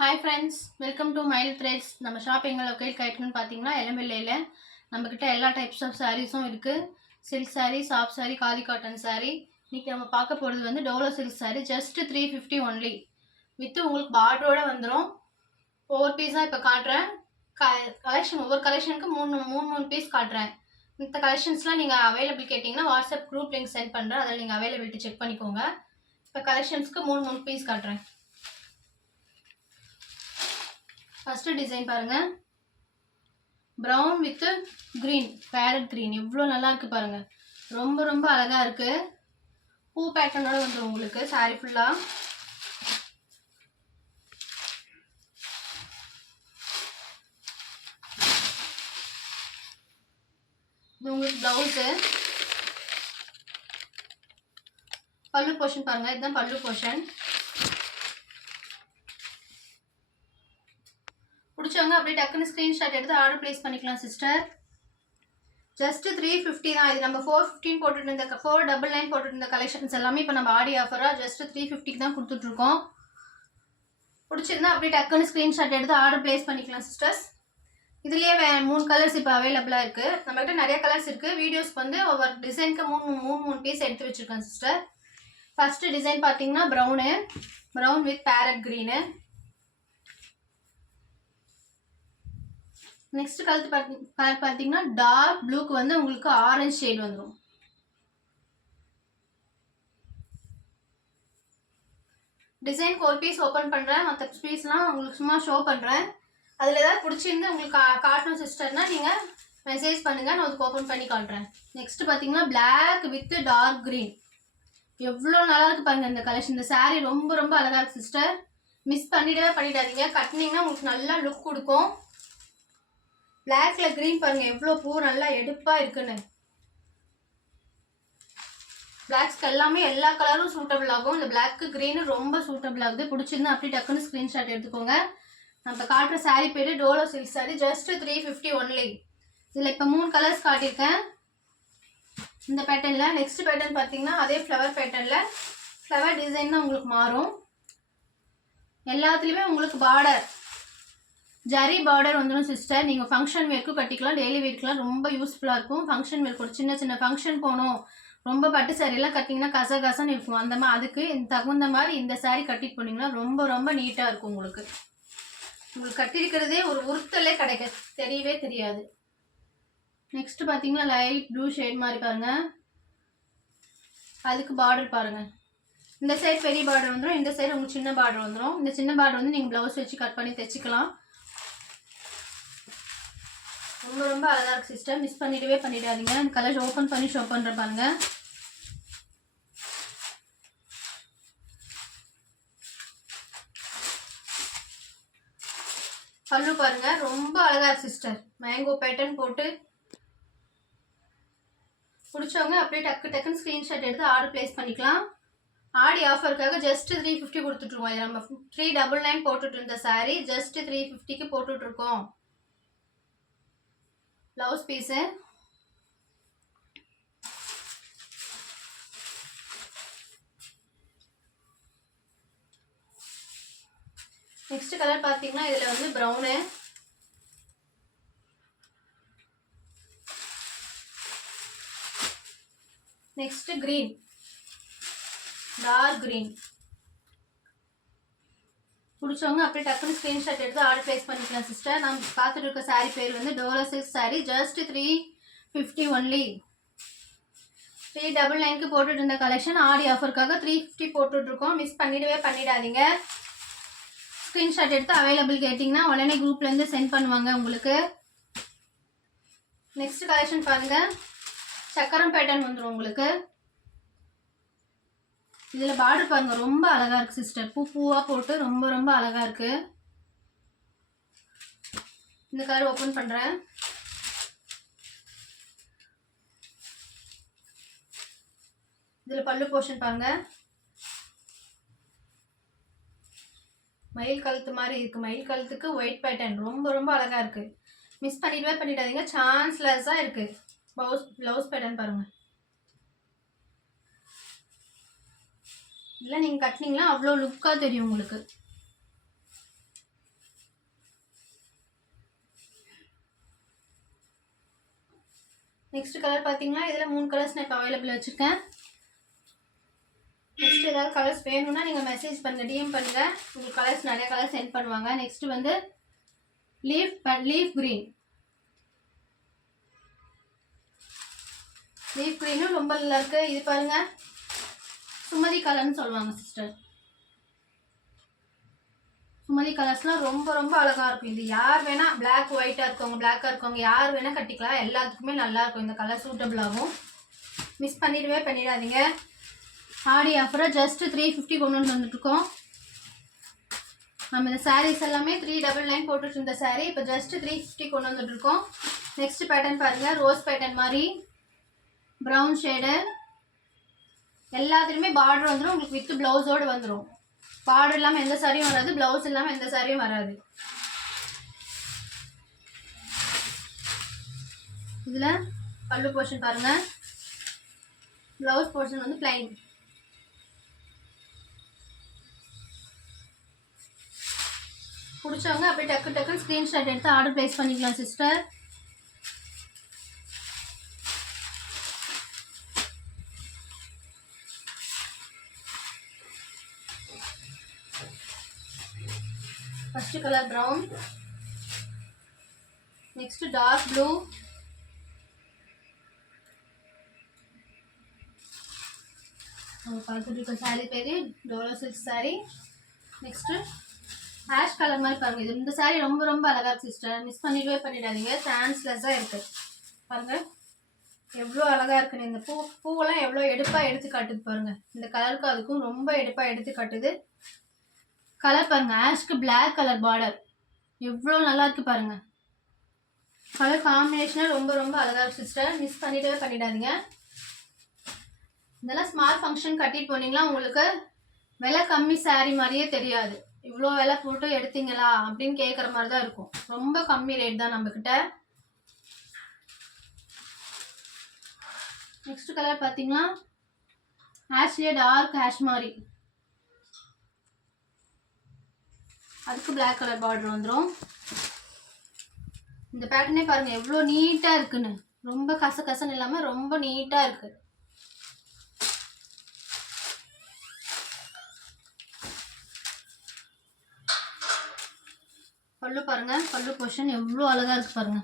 Hi friends, welcome to Mile Threads. நம்ம shopping locate கைட்டுன்னு பார்த்தீங்கன்னா எலம்பிள்ளையில் நம்மக்கிட்ட எல்லா டைப்ஸ் ஆஃப் சாரீஸும் இருக்குது. Silk sari, soft sari, khadi cotton sari. இன்றைக்கி நம்ம பார்க்க போகிறது வந்து Dola silk sari. Just 350 only. வித்து உங்களுக்கு பார்டரோடு வந்துடும். ஒவ்வொரு பீஸாக இப்போ காட்டுறேன். கலெக்ஷன் ஒவ்வொரு கலெக்ஷனுக்கு மூணு பீஸ் காட்டுறேன். இந்த கலெக்ஷன்ஸ்லாம் நீங்கள் அவைலபிள் கேட்டிங்கன்னா வாட்ஸ்அப் குரூப் லிங்க் சென்ட் பண்ணுறேன். அதில் நீங்கள் அவைலபிலிட்டி செக் பண்ணிக்கோங்க. இப்போ கலெக்ஷன்ஸ்க்கு மூணு பீஸ் காட்டுறேன். ஃபர்ஸ்ட் டிசைன் பாருங்க, brown with green, farad green. எவ்வளோ நல்லா இருக்கு பாருங்க. ரொம்ப ரொம்ப அழகா இருக்கு. பூ பேட்டர்னோட வந்துடும் உங்களுக்கு சாரி ஃபுல்லா. இது உங்களுக்கு பிளவுஸ். பல்லு போர்ஷன் பாருங்க, இதுதான் பல்லு போர்ஷன். பிடிச்சவங்க அப்படியே டக்குன்னு ஸ்க்ரீன்ஷாட் எடுத்து ஆர்டர் ப்ளேஸ் பண்ணிக்கலாம் சிஸ்டர். ஜஸ்ட் 350 தான். இது நம்ம 415 போட்டுட்டு இருந்த 499 போட்டுட்டு இருந்த கலெக்ஷன்ஸ் எல்லாமே இப்போ நம்ம ஆடி ஆஃபராக ஜஸ்ட் 350 தான் கொடுத்துட்ருக்கோம். பிடிச்சிருந்தா அப்படியே டக்குன்னு ஸ்க்ரீன்ஷாட் எடுத்து ஆர்டர் ப்ளேஸ் பண்ணிக்கலாம் சிஸ்டர்ஸ். இதுலேயே 3 கலர்ஸ் இப்போ அவைலபிளாக இருக்குது. நம்மகிட்ட நிறைய கலர்ஸ் இருக்குது. வீடியோஸ்க்கு வந்து ஒவ்வொரு டிசைனுக்கு மூணு பீஸ் எடுத்து வச்சுருக்கேன் சிஸ்டர். ஃபஸ்ட்டு டிசைன் பார்த்தீங்கன்னா brown with farad green. Next colour பார்த்தீங்கன்னா டார்க் ப்ளூக்கு வந்து உங்களுக்கு ஆரஞ்சு ஷேட் வந்துடும். டிசைனுக்கு ஒரு பீஸ் ஓப்பன் பண்ணுறேன், மற்ற பீஸ்லாம் உங்களுக்கு சும்மா ஷோ பண்ணுறேன். அதில் ஏதாவது பிடிச்சிருந்து உங்களுக்கு காட்டணும் சிஸ்டர்னா நீங்கள் மெசேஜ் பண்ணுங்கள், நான் அதுக்கு ஓப்பன் பண்ணி காட்டுறேன். நெக்ஸ்ட் பார்த்தீங்கன்னா பிளாக் வித் டார்க் க்ரீன். எவ்வளோ நல்லா இருக்கு பாருங்க இந்த கலெக்ஷன். இந்த சாரீ ரொம்ப ரொம்ப அழகாக இருக்கு சிஸ்டர். மிஸ் பண்ணிடாதீங்க. கட்டினீங்கன்னா உங்களுக்கு நல்லா லுக் கொடுக்கும். பிளாக்ல கிரீன் பாருங்க எவ்வளோ பூ நல்லா எடுப்பாக இருக்குன்னு. பிளாக்ஸ்க்கு எல்லாமே எல்லா கலரும் சூட்டபிள் ஆகும். இந்த பிளாக்கு கிரீனு ரொம்ப சூட்டபிள் ஆகுது. பிடிச்சிருந்தா அப்படி டக்குன்னு ஸ்க்ரீன்ஷாட் எடுத்துக்கோங்க. நம்ம காட்டுற சாரீ பேர் டோலோ சில்க் சாரீ. Just 350 only. இதில் இப்போ 3 கலர்ஸ் காட்டியிருக்கேன் இந்த பேட்டர்னில். நெக்ஸ்ட் பேட்டர்ன் பார்த்தீங்கன்னா அதே ஃப்ளவர் பேட்டர்னில் ஃப்ளவர் டிசைன் தான் உங்களுக்கு மாறும். எல்லாத்துலேயுமே உங்களுக்கு பார்டர் ஜரி பார்டர் வந்துடும் சிஸ்டர். நீங்கள் ஃபங்க்ஷன் வேர்க்கும் கட்டிக்கலாம், டெய்லி வேர்க்கெலாம் ரொம்ப யூஸ்ஃபுல்லாக இருக்கும். ஃபங்க்ஷன் வேர்க்கு ஒரு சின்ன ஃபங்க்ஷன் போகணும், ரொம்ப பட்டு சாரீலாம் கட்டிங்கன்னா கசகசன்னு இருக்கும். அந்த மாதிரி அதுக்கு தகுந்த மாதிரி இந்த சாரீ கட்டிட்டு போனீங்கன்னா ரொம்ப ரொம்ப நீட்டாக இருக்கும். உங்களுக்கு கட்டியிருக்கிறதே ஒரு உறுத்தலே தெரியவே தெரியாது. நெக்ஸ்ட் பார்த்தீங்கன்னா லைட் ப்ளூ ஷேட் மாதிரி பாருங்கள். அதுக்கு பார்டர் பாருங்கள். இந்த சைடு பெரிய பார்டர் வந்துடும், இந்த சைடு உங்களுக்கு சின்ன பார்டர் வந்துடும். இந்த சின்ன பார்டர் வந்து நீங்கள் ப்ளவுஸ் வச்சு கட் பண்ணி தைச்சிக்கலாம். ரொம்ப ரொம்ப அழகாக இருக்குது சிஸ்டர். மிஸ் பண்ணிடாதீங்க. அந்த கலர் ஓப்பன் பண்ணி ஷோ பண்ணுற பாருங்க. பல்லு பாருங்க ரொம்ப அழகாக இருக்கு சிஸ்டர். மேங்கோ பேட்டர்ன் போட்டு. பிடிச்சவங்க அப்படியே டக்குன்னு ஸ்க்ரீன்ஷாட் எடுத்து ஆர்டர் ப்ளேஸ் பண்ணிக்கலாம். ஆடி ஆஃபருக்காக ஜஸ்ட் 350 கொடுத்துட்ருக்கோம். இது நம்ம 399 போட்டுட்டு இருந்த சாரீ ஜஸ்ட் 350க்கு போட்டுட்ருக்கோம். Blouse piece. நெக்ஸ்ட் கலர் பார்த்தீங்கன்னா இதில் வந்து brown. Next green, dark green. பிடிச்சவங்க அப்படியே டக்குன்னு ஸ்க்ரீன்ஷாட் எடுத்து ஆர்டர் ப்ளேஸ் பண்ணிக்கலாம் சிஸ்டர். நம்ம பார்த்துட்டு இருக்க சாரீ பேர் வந்து Dola silk sari. Just 350 only. 399க்கு போட்டுட்டு இருந்த கலெக்ஷன் ஆடி ஆஃபருக்காக 350 போட்டுட்ருக்கோம். மிஸ் பண்ணிடாதீங்க. ஸ்க்ரீன்ஷாட் எடுத்து அவைலபிள் கேட்டிங்கன்னா உடனே குரூப்லேருந்து சென்ட் பண்ணுவாங்க உங்களுக்கு. நெக்ஸ்ட் கலெக்ஷன் பாருங்கள், சக்கரம் பேட்டர்ன் வந்துடும் உங்களுக்கு. இதில் பார்டர் பாருங்க ரொம்ப அழகாக இருக்குது சிஸ்டர். பூவாக போட்டு ரொம்ப ரொம்ப அழகாக இருக்குது. இந்த கலர் ஓப்பன் பண்ணுறேன். இதில் பல்லு போர்ஷன் பாருங்க. மயில் கழுத்து மாதிரி இருக்குது. மயில் கழுத்துக்கு ஒயிட் பேட்டர்ன் ரொம்ப ரொம்ப அழகாக இருக்குது. மிஸ் பண்ணிடாதீங்க. சான்ஸ்லெஸ்ஸாக இருக்குது. ப்ளவுஸ் பேட்டர்ன் பாருங்கள். இல்லை நீங்கள் கட்டினீங்கன்னா அவ்வளோ லுக்காக தெரியும் உங்களுக்கு. நெக்ஸ்ட் கலர் பார்த்தீங்கன்னா இதில் 3 கலர்ஸ் நான் இப்போ அவைலபிள் வச்சுருக்கேன். நெக்ஸ்ட் ஏதாவது கலர்ஸ் வேணும்னா நீங்கள் மெசேஜ் பண்ணுங்கள், டிஎம் பண்ணுங்கள், உங்களுக்கு கலர்ஸ் நிறைய கலர் சென்ட் பண்ணுவாங்க. நெக்ஸ்ட் வந்து லீஃப் க்ரீனும் ரொம்ப நல்லா இருக்கு. இது பாருங்க, சுமதி கலர்னு சொல்லுவாங்க சிஸ்டர். சுமதி கலர்ஸ்லாம் ரொம்ப ரொம்ப அழகா இருக்கும். இது யார் வேணா பிளாக் ஒயிட்டா இருக்கவங்க, பிளாக்கா இருக்கவங்க யார் வேணா கட்டிக்கலாம். எல்லாத்துக்குமே நல்லா இருக்கும். இந்த கலர் சூட்டபிள் ஆகும். மிஸ் பண்ணிடாதீங்க. ஆடி ஆஃபரை ஜஸ்ட் 350 கொண்டு வந்துட்டுருக்கோம். நம்ம இந்த சாரீஸ் எல்லாமே 399 போட்டுட்டு இருந்த சாரீ இப்போ ஜஸ்ட் 350 கொண்டு வந்துட்டுருக்கோம். நெக்ஸ்ட் பேட்டர்ன் பாருங்க, ரோஸ் பேட்டர்ன் மாதிரி ப்ரௌன் ஷேடு. எல்லாத்துலேயுமே பார்டர் வந்துடும் உங்களுக்கு, வித் ப்ளவுஸோடு வந்துடும். பார்டர் இல்லாமல் எந்த சாரியும் வராது, ப்ளவுஸ் இல்லாமல் எந்த சாரியும் வராது. இதில் பல்லு போர்ஷன் பாருங்க, ப்ளவுஸ் போர்ஷன் வந்து பிளைன். பிடிச்சவங்க அப்படியே டக்குன்னு ஸ்க்ரீன்ஷாட் எடுத்து ஆர்டர் ப்ளேஸ் பண்ணிக்கலாம் sister. First colour brown, next dark blue, பார்த்துட்டு இருக்க சாரீ பேர் டோலோ silk sari. Next ash colour மாதிரி பாருங்க. இது இந்த சாரீ ரொம்ப ரொம்ப அழகா இருக்கு சிஸ்டர், மிஸ் பண்ணிடாதீங்க. டிரான்ஸ்லெஸ்ஸாக இருக்கு பாருங்க, எவ்வளோ அழகா இருக்குன்னு. இந்த பூவெல்லாம் எவ்வளோ எடுப்பாக எடுத்து காட்டுது பாருங்க. இந்த கலருக்கும் அதுக்கும் ரொம்ப எடுப்பாக எடுத்து காட்டுது. கலர் பாருங்க, ஆஷ்க்கு பிளாக் கலர் பார்டர் எவ்வளோ நல்லா இருக்கு பாருங்க. கலர் காம்பினேஷனாக ரொம்ப ரொம்ப அழகா இருக்கு சிஸ்டர், மிஸ் பண்ணிடாதீங்க. இதெல்லாம் ஸ்மால் ஃபங்க்ஷன் கட்டிட்டு போனீங்களா உங்களுக்கு விலை கம்மி சாரீ மாதிரியே தெரியாது. இவ்வளோ விலை போட்டு எடுத்தீங்களா அப்படின்னு கேட்குற மாதிரி தான் இருக்கும். ரொம்ப கம்மி ரேட் தான் நம்மக்கிட்ட. நெக்ஸ்ட் கலர் பார்த்தீங்கன்னா ஆஷ்லேயே டார்க் ஆஷ் மாதிரி, அதுக்கு பிளாக் கலர் பார்டர் வந்துடும். இந்த பேட்டர்னே பாருங்க எவ்வளோ நீட்டாக இருக்குன்னு, ரொம்ப கசகசன்னு இல்லாமல் ரொம்ப நீட்டாக இருக்கு. பல்லு பாருங்க, பல்லு போர்ஷன் எவ்வளோ அழகா இருக்கு பாருங்க.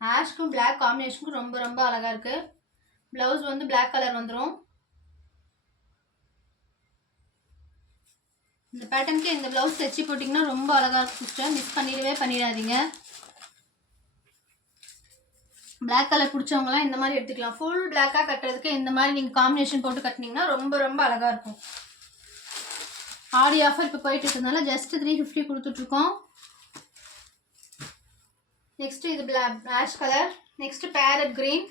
ஆஷ்க்கும் பிளாக் காம்பினேஷனுக்கும் ரொம்ப ரொம்ப அழகா இருக்கு. பிளவுஸ் வந்து பிளாக் கலர் வந்துடும். இந்த பேட்டர்னுக்கு இந்த பிளவுஸ் தைச்சி போட்டிங்கன்னா ரொம்ப அழகா இருக்கும் சிஸ்டர், மிஸ் பண்ணிடாதீங்க. பிளாக் கலர் பிடிச்சவங்களாம் இந்த மாதிரி எடுத்துக்கலாம். ஃபுல் பிளாக்காக கட்டுறதுக்கு இந்த மாதிரி நீங்கள் காம்பினேஷன் போட்டு கட்டினீங்கன்னா ரொம்ப ரொம்ப அழகா இருக்கும். ஆடி ஆஃபர் இப்போ போயிட்டு இருக்கிறதுனால ஜஸ்ட் 350 கொடுத்துட்ருக்கோம். நெக்ஸ்ட் இது black ash colour, next parrot green,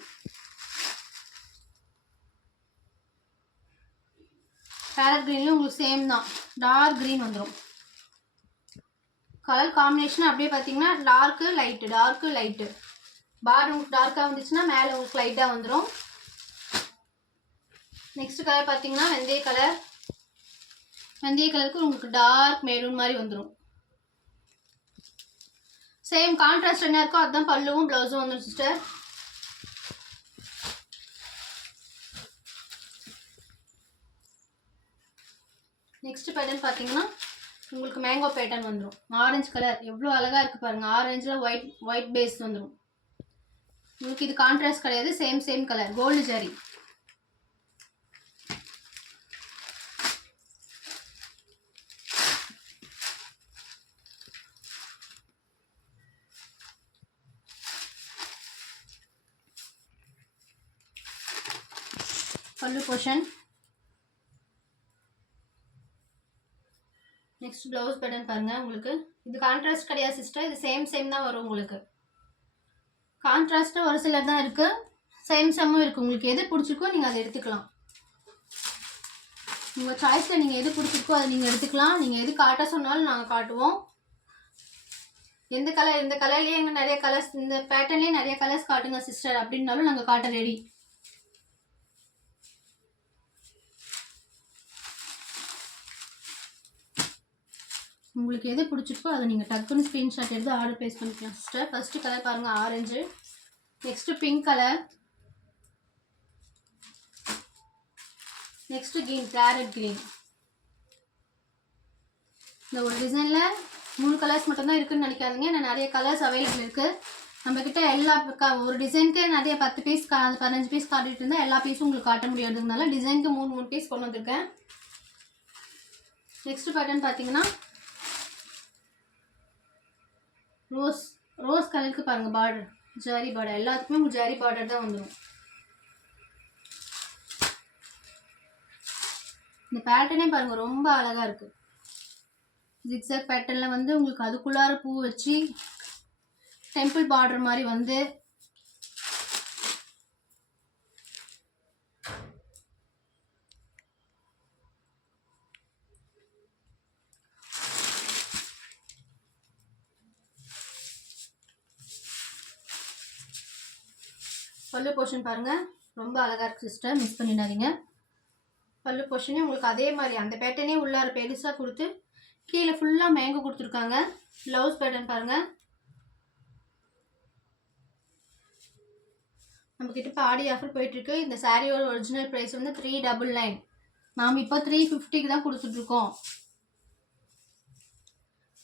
parrot கிரீன்லேயும் உங்களுக்கு சேம் தான், டார்க் கிரீன் வந்துடும். கலர் காம்பினேஷன் அப்படியே பார்த்தீங்கன்னா டார்க்கு லைட்டு. பார்டர் உங்களுக்கு டார்க்காக வந்துச்சுன்னா மேலே உங்களுக்கு லைட்டாக வந்துடும். நெக்ஸ்ட் கலர் பார்த்தீங்கன்னா வெந்தய கலருக்கு உங்களுக்கு டார்க் மெரூன் மாதிரி வந்துடும். சேம் கான்ட்ராஸ்ட் என்ன இருக்கோ அதுதான் பல்லுவும் ப்ளவுஸும் வந்துடும் சிஸ்டர். நெக்ஸ்ட் பேட்டர்ன் பார்த்தீங்கன்னா உங்களுக்கு மேங்கோ பேட்டர்ன் வந்துடும். ஆரஞ்சு கலர் எவ்வளோ அழகாக இருக்குது பாருங்கள். ஆரஞ்சில் ஒயிட் பேஸ் வந்துடும். உங்களுக்கு இது கான்ட்ராஸ்ட் கிடையாது, சேம் கலர் கோல்டு ஜரி. பல்லு போர்ஷன். நெக்ஸ்ட் ப்ளவுஸ் பேட்டர்ன் பாருங்க. உங்களுக்கு இது கான்ட்ராஸ்ட் கிடையாது சிஸ்டர், இது சேம் தான் வரும். உங்களுக்கு கான்ட்ராஸ்ட்டாக ஒரு சிலர் தான் இருக்குது, சேமும் இருக்குது. உங்களுக்கு எது பிடிச்சிருக்கோ நீங்கள் அதை எடுத்துக்கலாம். உங்கள் சாய்ஸில் நீங்கள் எது பிடிச்சிருக்கோ அதை நீங்கள் எடுத்துக்கலாம். நீங்கள் எது காட்ட சொன்னாலும் நாங்கள் காட்டுவோம். எந்த கலர்லேயே எங்கள் நிறைய கலர்ஸ், இந்த பேட்டர்ன்லேயே நிறைய கலர்ஸ் காட்டுங்க சிஸ்டர் அப்படின்னாலும் நாங்கள் காட்ட ரெடி. உங்களுக்கு எது பிடிச்சிருக்கோ அதை நீங்கள் டக்குன்னு ஸ்க்ரீன்ஷாட் எடுத்து ஆர்டர் ப்ளேஸ் பண்ணிக்கலாம் சிஸ்டர். ஃபஸ்ட்டு கலர் பாருங்கள் orange, next pink colour, next green, carrot green. இந்த ஒரு டிசைனில் 3 கலர்ஸ் மட்டும்தான் இருக்குதுன்னு நினைக்காதீங்க, நான் நிறைய கலர்ஸ் அவைலபிள் இருக்குது நம்மக்கிட்ட. எல்லா ஒரு டிசைனுக்கு நிறைய 10 பீஸ் 15 பீஸ் காட்டிகிட்டு இருந்தால் எல்லா பீஸும் உங்களுக்கு காட்ட முடியாதுனால டிசைனுக்கு 3 பீஸ் கொண்டு வந்திருக்கேன். நெக்ஸ்ட் பேட்டர்ன் பார்த்தீங்கன்னா ரோஸ் கலருக்கு பாருங்கள் பார்டர், ஜரி பார்டர், எல்லாத்துக்குமே உங்களுக்கு ஜரி பார்டர் தான் வந்துடும். இந்த பேட்டர்னே பாருங்கள் ரொம்ப அழகாக இருக்குது. ஜிக்ஸாக் பேட்டர்னில் வந்து உங்களுக்கு அதுக்குள்ளார பூ வச்சு டெம்பிள் பார்டர் மாதிரி வந்து பல்லு போர்ஷன் பாருங்கள் ரொம்ப அழகாக இருக்குது சிஸ்டர், மிஸ் பண்ணிடாதீங்க. பல்லு போர்ஷனே உங்களுக்கு அதே மாதிரி அந்த பேட்டர்னே உள்ளார பெருசாக கொடுத்து கீழே ஃபுல்லாக மேங்கோ கொடுத்துருக்காங்க. ப்ளவுஸ் பேட்டர்ன் பாருங்கள். நம்மக்கிட்ட இப்போ ஆடி ஆஃபர் போயிட்டுருக்கு. இந்த சாரியோட ஒரிஜினல் ப்ரைஸ் வந்து 399. நாம் இப்போ 350க்கு தான் கொடுத்துட்ருக்கோம்.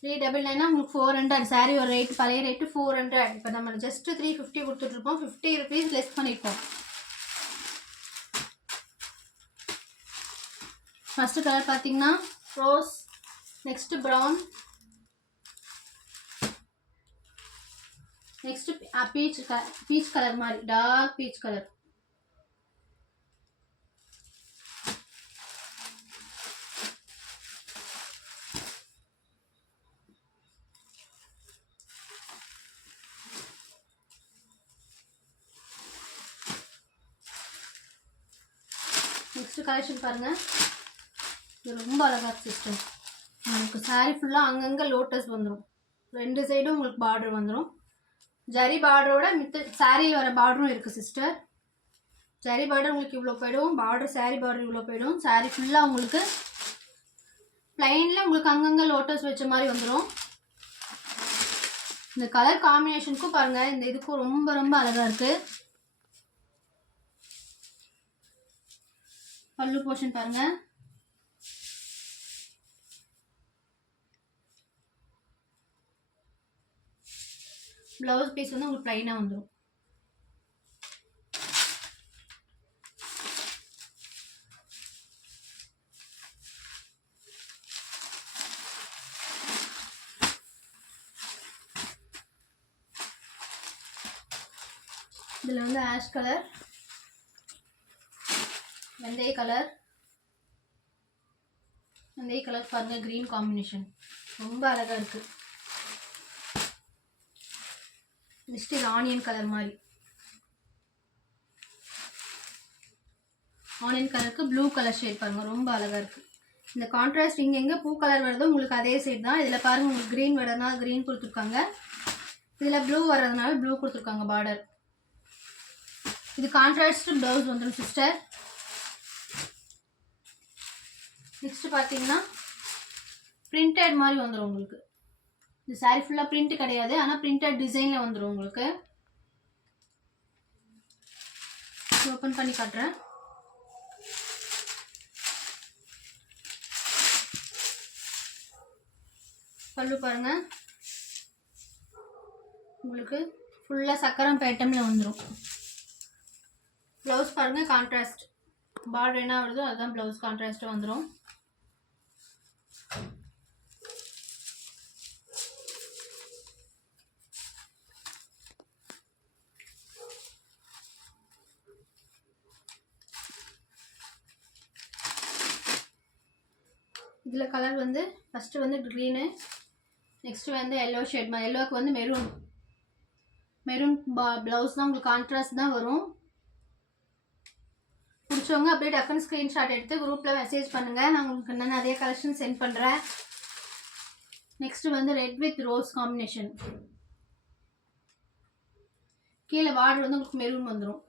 399னா உங்களுக்கு 400. சாரியோட ரேட்டு பழைய ரேட்டு 400. இப்போ நம்ம ஜஸ்ட் 350 கொடுத்துட்ருக்கோம். 50 rupees லெஸ் பண்ணியிருக்கோம். ஃபஸ்ட்டு கலர் பார்த்தீங்கன்னா rose, next brown, next peach colour மாதிரி dark peach colour. Next collection பாருங்க, இது ரொம்ப அழகா சிஸ்டம். உங்களுக்கு சாரி ஃபுல்லாக அங்கங்கே லோட்டஸ் வந்துடும், 2 சைடும் உங்களுக்கு பார்டர் வந்துடும். ஜரி பார்டரோட மித்த சாரியில் வர பார்டரும் இருக்குது சிஸ்டர். ஜரி பார்டர் உங்களுக்கு இவ்வளோ போயிடும், பார்டர் சாரி பார்டர் இவ்வளோ போயிடும். சாரி ஃபுல்லாக உங்களுக்கு ப்ளைனில் உங்களுக்கு அங்கங்கே லோட்டஸ் வச்ச மாதிரி வந்துடும். இந்த கலர் காம்பினேஷனுக்கும் பாருங்கள், இந்த இதுக்கும் ரொம்ப ரொம்ப அழகாக இருக்குது. பல்லு போர்ஷன் பாருங்கள். ப்ளவுஸ் பீஸ் வந்து உங்களுக்கு ப்ளைனாக வந்துடும். இதில் வந்து ஆஷ் கலர், வெந்தய கலர் பாருங்கள், க்ரீன் காம்பினேஷன் ரொம்ப அழகாக இருக்குது. நெக்ஸ்ட் இது ஆனியன் கலர் மாதிரி, ஆனியன் கலருக்கு ப்ளூ கலர் ஷேட் பாருங்கள் ரொம்ப அழகாக இருக்குது. இந்த கான்ட்ராஸ்ட் இங்கே எங்கே பூ கலர் வருதோ உங்களுக்கு அதே ஷேட் தான். இதில் பாருங்கள் உங்களுக்கு க்ரீன் வரதுனால க்ரீன் கொடுத்துருக்காங்க, இதில் ப்ளூ வர்றதுனால ப்ளூ கொடுத்துருக்காங்க பார்டர். இது கான்ட்ராஸ்ட் ப்ளவுஸ் வந்துடும் சிஸ்டர். நெக்ஸ்ட் பார்த்தீங்கன்னா பிரிண்டட் மாதிரி வந்துடும் உங்களுக்கு. இந்த சாரி ஃபுல்லாக பிரிண்ட் கிடையாது, ஆனால் பிரிண்டட் டிசைனில் வந்துடும் உங்களுக்கு. ஓப்பன் பண்ணி காட்டுறேன். பல்லு பாருங்கள், உங்களுக்கு ஃபுல்லாக சக்கரம் பேட்டர்னில் வந்துடும். ப்ளவுஸ் பாருங்கள் கான்ட்ராஸ்ட், பார்டர் என்ன வருதோ அதுதான் ப்ளவுஸ் கான்ட்ராஸ்ட்டாக வந்துடும். இதில் கலர் வந்து ஃபஸ்ட்டு வந்து க்ரீனு, நெக்ஸ்ட்டு வந்து எல்லோ ஷேட், எல்லோவுக்கு வந்து மெரூன் ப்ளவுஸ் தான் உங்களுக்கு கான்ட்ராஸ்ட் தான் வரும். பிடிச்சவங்க அப்படியே டக்குன்னு ஸ்க்ரீன்ஷாட் எடுத்து குரூப்பில் மெசேஜ் பண்ணுங்கள், நான் உங்களுக்கு இன்னும் நிறைய கலெக்ஷன் சென்ட் பண்ணுறேன். நெக்ஸ்ட்டு வந்து ரெட் வித் ரோஸ் காம்பினேஷன், கீழே பார்டர் வந்து உங்களுக்கு மெரூன் வந்துடும்.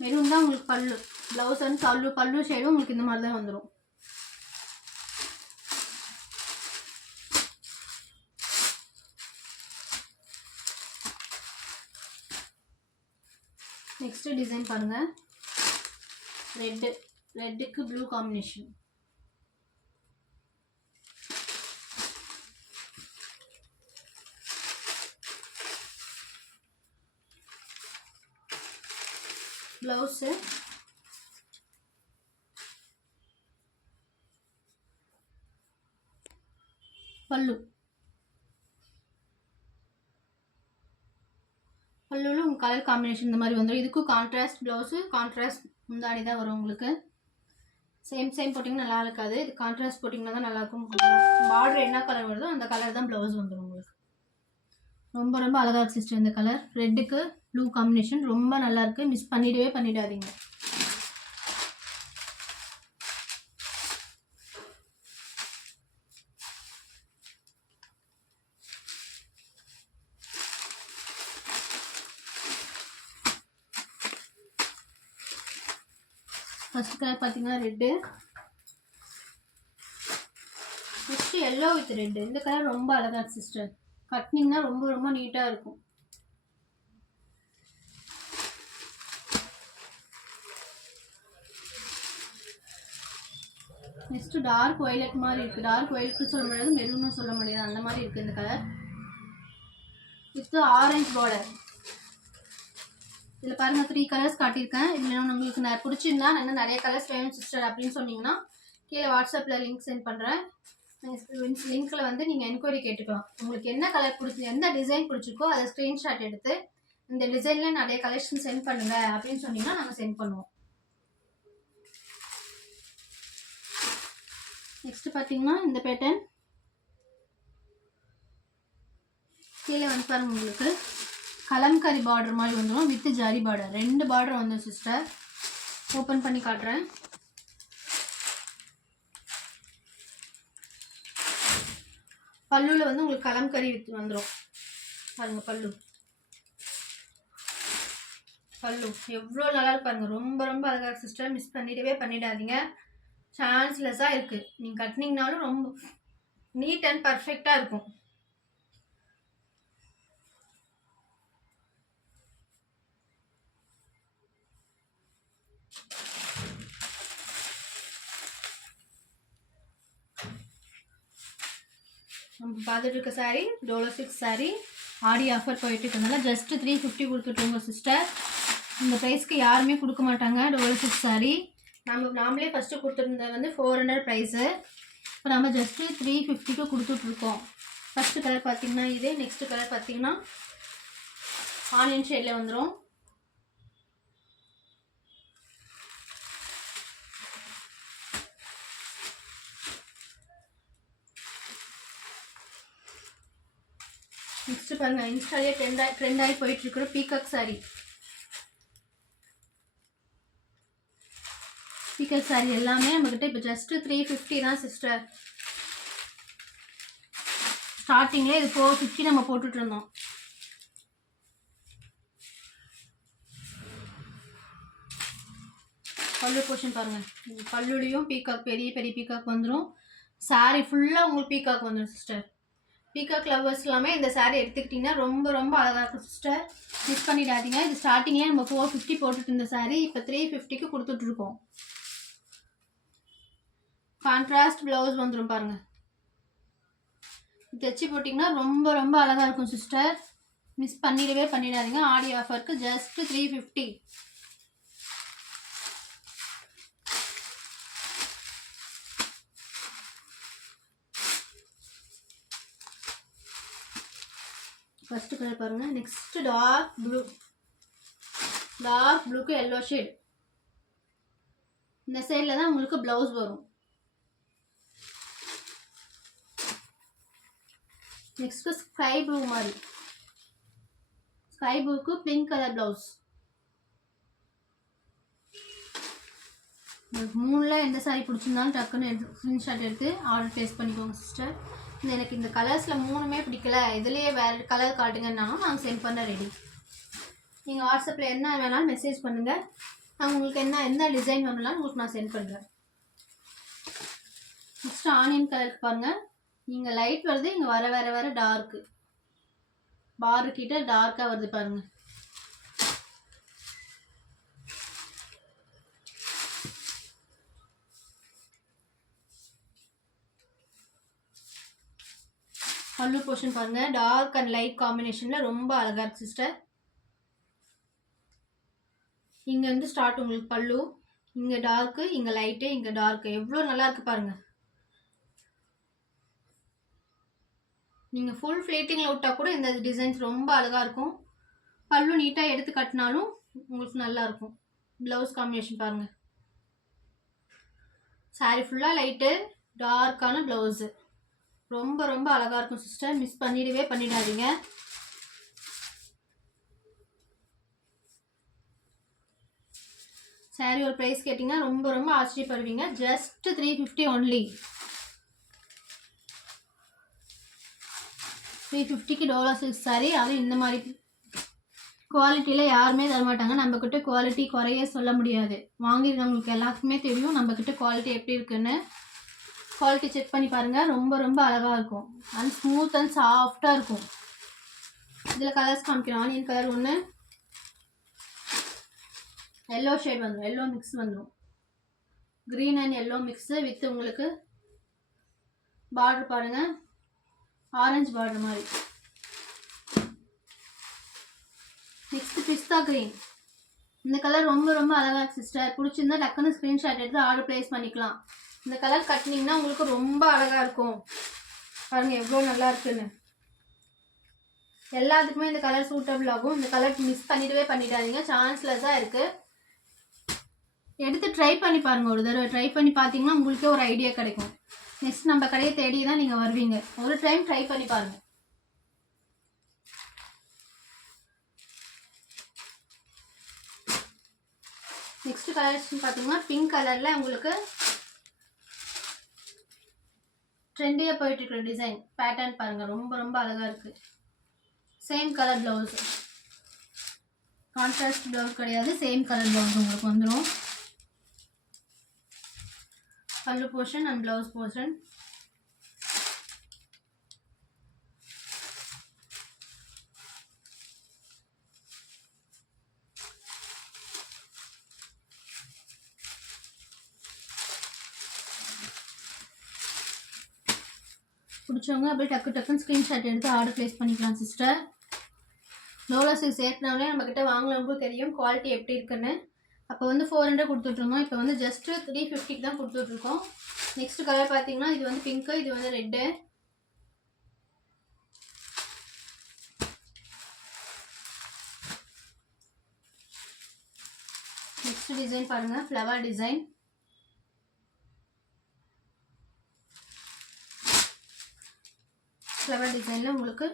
மெரூன் தான் உங்களுக்கு பல்லு, ப்ளவுஸ் வந்து பல்லு ஷேடும் உங்களுக்கு இந்த மாதிரி தான் வந்துடும். நெக்ஸ்ட் டிசைன் பாருங்க, ரெட்டுக்கு ப்ளூ காம்பினேஷன். ப்ளவுஸு பல்லு, பல்லுவில் உங்கள் கலர் காம்பினேஷன் இந்த மாதிரி வந்துடும். இதுக்கும் கான்ட்ராஸ்ட் ப்ளவுஸு, கான்ட்ராஸ்ட் முந்தாடி தான் வரும் உங்களுக்கு. சேம் போட்டிங்கன்னா நல்லா இருக்காது, இது கான்ட்ராஸ்ட் போட்டிங்கன்னா தான் நல்லாயிருக்கும். பார்டர் என்ன கலர் வருதோ அந்த கலர் தான் ப்ளவுஸ் வந்துடும் உங்களுக்கு. ரொம்ப ரொம்ப அழகாக இருக்கு சிஸ்டர் இந்த கலர். ரெட்டுக்கு ப்ளூ காம்பினேஷன் ரொம்ப நல்லாயிருக்கு, மிஸ் பண்ணிடாதீங்க. ஃபர்ஸ்ட் கலர் பார்த்தீங்கன்னா red, next yellow with red. இந்த கலர் ரொம்ப அழகா இருக்கு சிஸ்டர், கட்டினீங்கன்னா ரொம்ப ரொம்ப நீட்டாக இருக்கும். நெக்ஸ்ட் டார்க் வயலட் மாதிரி இருக்குது. டார்க் வயலட்னு சொல்ல முடியாது, மெரூன்னு சொல்ல முடியாது, அந்த மாதிரி இருக்குது இந்த கலர். With orange border. இதில் பாருங்கள் 3 கலர்ஸ் காட்டியிருக்கேன். இதில் உங்களுக்கு நான் பிடிச்சிருந்தா இன்னும் நிறைய கலர்ஸ் வேணும் சிஸ்டர் அப்படின்னு சொன்னீங்கன்னா கீழே வாட்ஸ்அப்பில் லிங்க் சென்ட் பண்ணுறேன். லிங்க்கில் வந்து நீங்கள் என்கொயரி கேட்டுக்கலாம். உங்களுக்கு என்ன கலர் பிடிச்சி, எந்த டிசைன் பிடிச்சிருக்கோ அதை ஸ்க்ரீன்ஷாட் எடுத்து இந்த டிசைனில் நிறைய கலெக்ஷன் சென்ட் பண்ணுங்கள் அப்படின்னு சொன்னீங்கன்னா நாங்கள் சென்ட் பண்ணுவோம். நெக்ஸ்ட் பார்த்தீங்கன்னா இந்த பேட்டர்ன் கீழே வந்து பாருங்கள், உங்களுக்கு கலம்கரி பார்டர் மாதிரி வந்துடும் வித் ஜரி பார்டர். 2 பார்டர் வந்துடும் சிஸ்டர். ஓப்பன் பண்ணி காட்டுறேன். பல்லுவில் வந்து உங்களுக்கு கலம்கரி வித் வந்துடும் பாருங்கள். பல்லு எவ்வளோ நல்லா இருக்கு பாருங்க, ரொம்ப ரொம்ப அழகாக இருக்கு சிஸ்டர். மிஸ் பண்ணிடாதீங்க, சான்ஸ்லெஸ்ஸாக இருக்குது. நீங்கள் கட்டினீங்கனாலும் ரொம்ப நீட் அண்ட் பர்ஃபெக்டாக இருக்கும். நம்ம பார்த்துட்டு இருக்க சாரீ டோலோ சில்க் சாரீ. ஆடி ஆஃபர் போயிட்டு இருக்கனால ஜஸ்ட் 350 கொடுத்துட்டோங்க சிஸ்டர். இந்த ப்ரைஸ்க்கு யாருமே கொடுக்க மாட்டாங்க டோலோ சில்க் சாரீ. நாமளே ஃபஸ்ட்டு கொடுத்துருந்தது வந்து 400 ப்ரைஸு. இப்போ நம்ம ஜஸ்ட்டு 350க்கு கொடுத்துட்ருக்கோம். ஃபஸ்ட்டு கலர் பார்த்தீங்கன்னா இது, நெக்ஸ்ட்டு கலர் பார்த்தீங்கன்னா ஆனியன் ஷேடில் வந்துடும். நெக்ஸ்ட் பாருங்க, இன்ஸ்டாலே ட்ரெண்ட் ஆகி போயிட்டு இருக்கிற பீகாக் சாரி. பீகாக் சாரி எல்லாமே நம்மக்கிட்ட இப்போ ஜஸ்ட் 350 தான் சிஸ்டர். ஸ்டார்டிங்லேயே இது 450 நம்ம போட்டுட்டு இருந்தோம். பல்லு போர்ஷன் பாருங்க, பல்லுலையும் பீகாக் பெரிய பீகாக் வந்துடும். சாரி ஃபுல்லாக உங்களுக்கு பீகாக் வந்துடும் சிஸ்டர். பீகாக் லவர்ஸ் எல்லாமே இந்த சாரீ எடுத்துக்கிட்டிங்கன்னா ரொம்ப ரொம்ப அழகாக இருக்கும் சிஸ்டர். மிஸ் பண்ணிடாதீங்க. இது ஸ்டார்டிங்கே நம்ம 450 போட்டுட்டு இருந்த சாரீ இப்போ 350க்கு கொடுத்துட்ருக்கோம். கான்ட்ராஸ்ட் ப்ளவுஸ் வந்துடும் பாருங்கள். தைச்சி போட்டிங்கன்னா ரொம்ப ரொம்ப அழகாக இருக்கும் சிஸ்டர். மிஸ் பண்ணிடாதீங்க. ஆடி ஆஃபருக்கு ஜஸ்ட் 350. ஃபர்ஸ்ட் கலர் பாருங்க. நெக்ஸ்ட் டார்க் ப்ளூக்கு எல்லோ ஷேட். இந்த சைடில் தான் உங்களுக்கு ப்ளவுஸ் வரும். நெக்ஸ்ட் ஸ்கை ப்ளூ மாதிரி, ஸ்கை ப்ளூக்கு பிங்க் கலர் ப்ளவுஸ். உங்களுக்கு 3ல் எந்த சாரீ பிடிச்சிருந்தாலும் டக்குன்னு ஸ்க்ரீன்ஷாட் எடுத்து ஆர்டர் ப்ளேஸ் பண்ணிக்கோங்க சிஸ்டர். எனக்கு இந்த கலர்ஸில் 3மே பிடிக்கல, இதுலேயே வேறு கலர் காட்டுங்கன்னாலும் நாங்கள் சென்ட் பண்ண ரெடி. நீங்கள் வாட்ஸ்அப்பில் என்ன வேணாலும் மெசேஜ் பண்ணுங்கள். நான் உங்களுக்கு என்ன டிசைன் வேணும்னாலும் உங்களுக்கு நான் சென்ட் பண்ணுறேன். நெக்ஸ்ட் ஆனியன் கலருக்கு பாருங்கள். இங்கே லைட் வருது, இங்கே வர டார்க்கு பார்டர் கிட்ட டார்க்காக வருது பாருங்கள். பல்லு போர்ஷன் பாருங்கள், டார்க் அண்ட் லைட் காம்பினேஷனில் ரொம்ப அழகாக இருக்குது சிஸ்டர். இங்கே வந்து ஸ்டார்ட் உங்களுக்கு பல்லு, இங்கே டார்க்கு, இங்கே லைட்டு, இங்கே டார்க்கு, எவ்வளோ நல்லா இருக்குது பாருங்கள். நீங்கள் ஃபுல் ஃப்ளேட்டிங்கில் விட்டால் கூட இந்த டிசைன்ஸ் ரொம்ப அழகாக இருக்கும். பல்லு நீட்டாக எடுத்து கட்டினாலும் உங்களுக்கு நல்லாயிருக்கும். ப்ளவுஸ் காம்பினேஷன் பாருங்கள். சாரீ ஃபுல்லாக லைட்டு டார்க்கான ப்ளவுஸு ரொம்ப ரொம்ப அழகாக இருக்கும் சிஸ்டர். மிஸ் பண்ணிடாதீங்க. சாரீ ஒரு ப்ரைஸ் கேட்டிங்கன்னா ரொம்ப ரொம்ப ஆச்சரியப்படுவீங்க. Just 350 only. 350க்கு டோலா சில்க் சாரீ. அதுவும் இந்த மாதிரி குவாலிட்டியில் யாருமே தரமாட்டாங்க. நம்மக்கிட்ட குவாலிட்டி குறைய சொல்ல முடியாது. வாங்கியிருக்கவங்களுக்கு எல்லாத்துக்குமே தெரியும் நம்மக்கிட்ட குவாலிட்டி எப்படி இருக்குன்னு. குவாலிட்டி செக் பண்ணி பாருங்கள். ரொம்ப ரொம்ப அழகாக இருக்கும். அண்ட் ஸ்மூத் அண்ட் சாஃப்டாக இருக்கும். இதில் கலர்ஸ் காமிக்கிறேன். ஆனியன் கலர் ஒன்று, எல்லோ ஷேட் வந்துடும், எல்லோ மிக்ஸ் வந்துடும். Green and yellow mix with உங்களுக்கு பார்டர் பாருங்கள், ஆரஞ்சு பார்டர் மாதிரி. நெக்ஸ்ட் பிஸ்தா க்ரீன். இந்த கலர் ரொம்ப ரொம்ப அழகாக இருக்குது சிஸ்டர். பிடிச்சிருந்தா டக்குன்னு ஸ்க்ரீன்ஷாட் எடுத்து ஆர்டர் ப்ளேஸ் பண்ணிக்கலாம். இந்த கலர் கட்டினீங்கன்னா உங்களுக்கு ரொம்ப அழகாக இருக்கும். பாருங்கள் எவ்வளோ நல்லா இருக்குன்னு. எல்லாத்துக்குமே இந்த கலர் சூட்டபிள் ஆகும். இந்த கலர் மிஸ் பண்ணிடாதீங்க. சான்ஸ்லெஸ்ஸாக இருக்குது. எடுத்து ட்ரை பண்ணி பாருங்கள். ஒரு தடவை ட்ரை பண்ணி பார்த்தீங்கன்னா உங்களுக்கே ஒரு ஐடியா கிடைக்கும். நெக்ஸ்ட் நம்ம கடையை தேடி தான் நீங்கள் வருவீங்க. ஒரு டைம் ட்ரை பண்ணி பாருங்கள். நெக்ஸ்ட் கலர்ஸ் பார்த்தீங்கன்னா பிங்க் கலரில் உங்களுக்கு ட்ரெண்டியாக போயிட்டு இருக்கிற டிசைன் பேட்டர்ன் பாருங்கள். ரொம்ப ரொம்ப அழகாக இருக்குது. Same colour blouse, contrast blouse கிடையாது, சேம் கலர் ப்ளவுஸ் உங்களுக்கு வந்துடும். பல்லு போர்ஷன் அண்ட் ப்ளவுஸ் போர்ஷன். பிடிச்சவங்க அப்படியே டக்குன்னு ஸ்க்ரீன்ஷாட் எடுத்து ஆர்டர் ப்ளேஸ் பண்ணிக்கலாம் சிஸ்டர். டோலா சில்க் ஏற்றினாலே நம்மக்கிட்ட வாங்கினவங்களுக்கும் தெரியும் குவாலிட்டி எப்படி இருக்குன்னு. அப்போ வந்து 400 கொடுத்துட்ருந்தோம். இப்போ வந்து ஜஸ்ட்டு 350க்கு தான் கொடுத்துட்ருக்கோம். நெக்ஸ்ட் கலர் பார்த்தீங்கன்னா இது வந்து பிங்க்கு, இது வந்து ரெட்டு. நெக்ஸ்ட் டிசைன் பாருங்கள், ஃப்ளவர் டிசைன். ஃப்ளவர் டிசைனில் உங்களுக்கு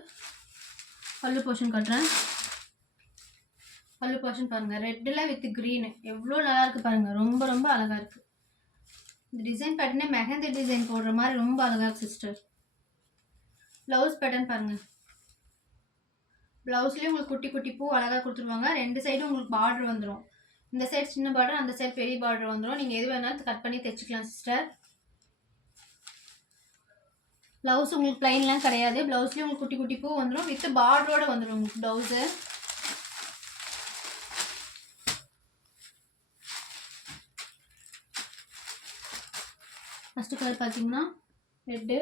பல்லு போர்ஷன் கட்டுறேன். பல்லு போர்ஷன் பாருங்கள், ரெட்டில் வித் க்ரீனு எவ்வளோ நல்லா இருக்குது பாருங்கள். ரொம்ப ரொம்ப அழகாக இருக்குது. இந்த டிசைன் பேட்டர்னே மெஹந்தி டிசைன் போடுற மாதிரி ரொம்ப அழகாக இருக்குது சிஸ்டர். ப்ளவுஸ் பேட்டர்ன் பாருங்கள். ப்ளவுஸ்லேயும் உங்களுக்கு குட்டி குட்டி பூ அழகாக கொடுத்துருவாங்க. ரெண்டு சைடும் உங்களுக்கு பார்டர் வந்துடும். இந்த சைடு சின்ன பார்டர், அந்த சைடு பெரிய பார்டர் வந்துடும். நீங்கள் எது வேணாலும் கட் பண்ணி தைச்சிக்கலாம் சிஸ்டர். ப்ளவுஸ் உங்களுக்கு ப்ளைன்லாம் கிடையாது. ப்ளவுஸ்லேயும் உங்களுக்கு குட்டி குட்டி பூ வந்துடும். வித் பார்டரோடு வந்துடும் உங்களுக்கு ப்ளவுஸு. ஃபஸ்ட்டு கலர் பார்த்தீங்கன்னா ரெட்டு,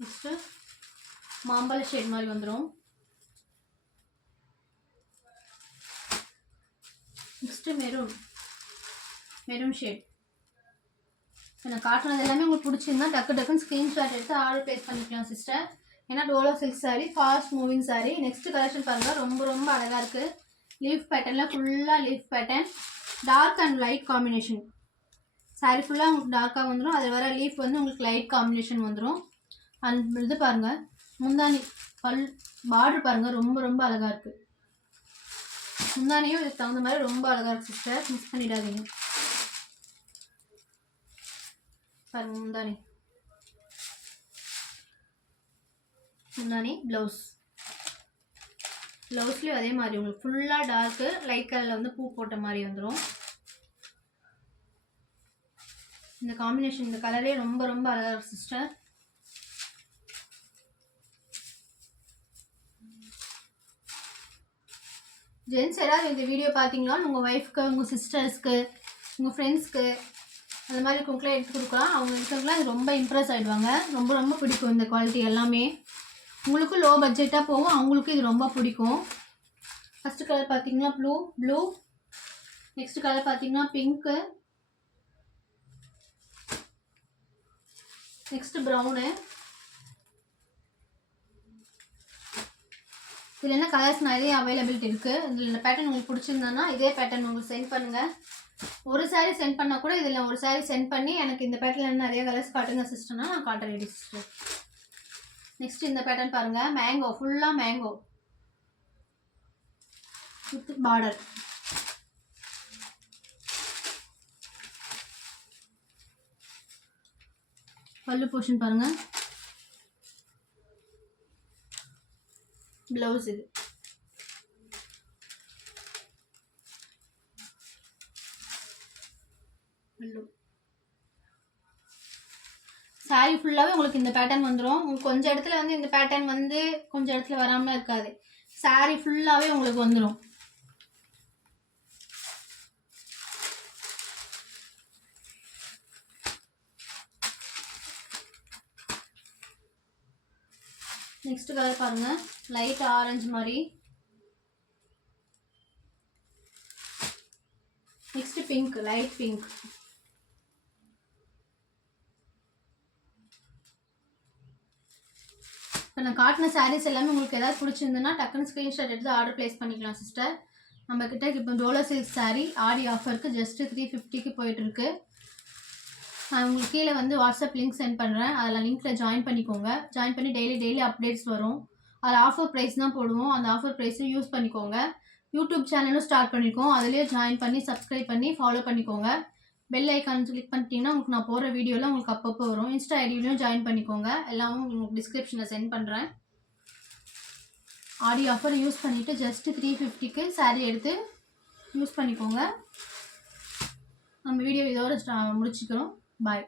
நெக்ஸ்ட்டு மாம்பழ ஷேட் மாதிரி வந்துடும். Next maroon shade. இப்போ நான் காட்டுனது எல்லாமே உங்களுக்கு பிடிச்சிருந்தா டக்குன்னு ஸ்க்ரீன்ஷாட் எடுத்து ஆர்டர் ப்ளேஸ் பண்ணிக்கலாம் சிஸ்டர். ஏன்னா டோலா silk sari fast moving sari. Next collection பாருங்கள், ரொம்ப ரொம்ப அழகாக இருக்குது. லீஃப் பேட்டர்னில் ஃபுல்லாக leaf pattern, dark and light combination. Sari ஃபுல்லாக உங்களுக்கு டார்க்காக வந்துடும். அதில் வர லீஃப் வந்து உங்களுக்கு லைட் காம்பினேஷன் வந்துடும். அண்ட் இது பாருங்கள், முந்தானி பார்டர் பாருங்கள், ரொம்ப ரொம்ப அழகாக இருக்குது. முந்தானியும் இதுக்கு தகுந்த மாதிரி ரொம்ப அழகாக இருக்குது சிஸ்டர். மிஸ் பண்ணிடாதீங்க. பாருங்கள் முந்தானி ப்ளவுஸ்லேயும் அதே மாதிரி உங்களுக்கு ஃபுல்லாக டார்க்கு லைட் கலரில் வந்து பூ போட்ட மாதிரி வந்துடும். இந்த காம்பினேஷன், இந்த கலரே ரொம்ப ரொம்ப அழகாக இருக்குது சிஸ்டர். ஜென்ஸ் யாராவது இந்த வீடியோ பார்த்தீங்கன்னா உங்கள் ஒய்ஃப்க்கு, உங்கள் சிஸ்டர்ஸ்க்கு, உங்கள் ஃப்ரெண்ட்ஸ்க்கு அந்த மாதிரி குக்கில் எடுத்து கொடுக்கலாம். அவங்க இருக்கிறவங்களாம் அது ரொம்ப இம்ப்ரெஸ் ஆகிடுவாங்க. ரொம்ப ரொம்ப பிடிக்கும் இந்த குவாலிட்டி எல்லாமே. உங்களுக்கும் லோ பட்ஜெட்டாக போகும், அவங்களுக்கும் இது ரொம்ப பிடிக்கும். ஃபஸ்ட்டு கலர் பார்த்தீங்கன்னா ப்ளூ. நெக்ஸ்ட் கலர் பார்த்தீங்கன்னா பிங்க்கு. Next brown. இதில் என்ன கலர்ஸ் நிறைய அவைலபிலிட்டி இருக்குது. இதில் இந்த பேட்டர்ன் உங்களுக்கு பிடிச்சிருந்தோன்னா இதே பேட்டர்ன் உங்களுக்கு சென்ட் பண்ணுங்கள். ஒரு சாரீ சென்ட் பண்ணால் கூட இதில் ஒரு சாரீ சென்ட் பண்ணி எனக்கு இந்த பேட்டர்னில் நிறைய கலர்ஸ் காட்டுங்க சிஸ்டர்னா நான் காட்ட ரெடி சிஸ்டர். நெக்ஸ்ட் இந்த பேட்டர்ன் பாருங்கள், மேங்கோ, ஃபுல்லாக மேங்கோ வித் பார்டர். பல்லு போர்ஷன் பாருங்கள், ப்ளவுஸ் இது. சாரி ஃபுல்லாகவே உங்களுக்கு இந்த பேட்டர்ன் வந்துடும். உங்களுக்கு கொஞ்சம் இடத்துல வந்து இந்த பேட்டர்ன் வந்து கொஞ்சம் இடத்துல வராமல் இருக்காது. சாரி ஃபுல்லாகவே உங்களுக்கு வந்துடும். நெக்ஸ்ட் கலர் பாருங்க, லைட் ஆரஞ்சு மாதிரி. Next pink, light pink. இப்போ நான் காட்டின சாரீஸ் எல்லாமே உங்களுக்கு ஏதாவது பிடிச்சிருந்துன்னா டக்குன்னு ஸ்க்ரீன்ஷாட் எடுத்து ஆர்டர் ப்ளேஸ் பண்ணிக்கலாம் சிஸ்டர். நம்மக்கிட்ட இப்போ டோலோ சில்க் சாரீ ஆடி ஆஃபருக்கு ஜஸ்ட்டு 350க்கு போயிட்டுருக்கு. நான் உங்களுக்கு கீழே வந்து வாட்ஸ்அப் லிங்க் சென்ட் பண்ணுறேன். அதில் லிங்க்கில் ஜாயின் பண்ணிக்கோங்க. ஜாயின் பண்ணி டெய்லி அப்டேட்ஸ் வரும். அதில் ஆஃபர் ப்ரைஸ் தான் போடுவோம். அந்த ஆஃபர் ப்ரைஸும் யூஸ் பண்ணிக்கோங்க. யூடியூப் சேனலும் ஸ்டார்ட் பண்ணியிருக்கோம். அதிலே ஜாயின் பண்ணி சப்ஸ்கிரைப் பண்ணி ஃபாலோ பண்ணிக்கோங்க. பெல் ஐக்கான் கிளிக் பண்ணிட்டீங்கன்னா உங்களுக்கு நான் போடுற வீடியோலாம் உங்களுக்கு அப்பப்போ வரும். இன்ஸ்டா ஐடியிலையும் ஜாயின் பண்ணிக்கோங்க. எல்லாமும் உங்களுக்கு டிஸ்கிரிப்ஷனில் சென்ட் பண்ணுறேன். ஆடி ஆஃபர் யூஸ் பண்ணிவிட்டு ஜஸ்ட்டு 350க்கு சாரீ எடுத்து யூஸ் பண்ணிக்கோங்க. நம்ம வீடியோ இதோட முடிச்சுக்கிறோம். பாய்.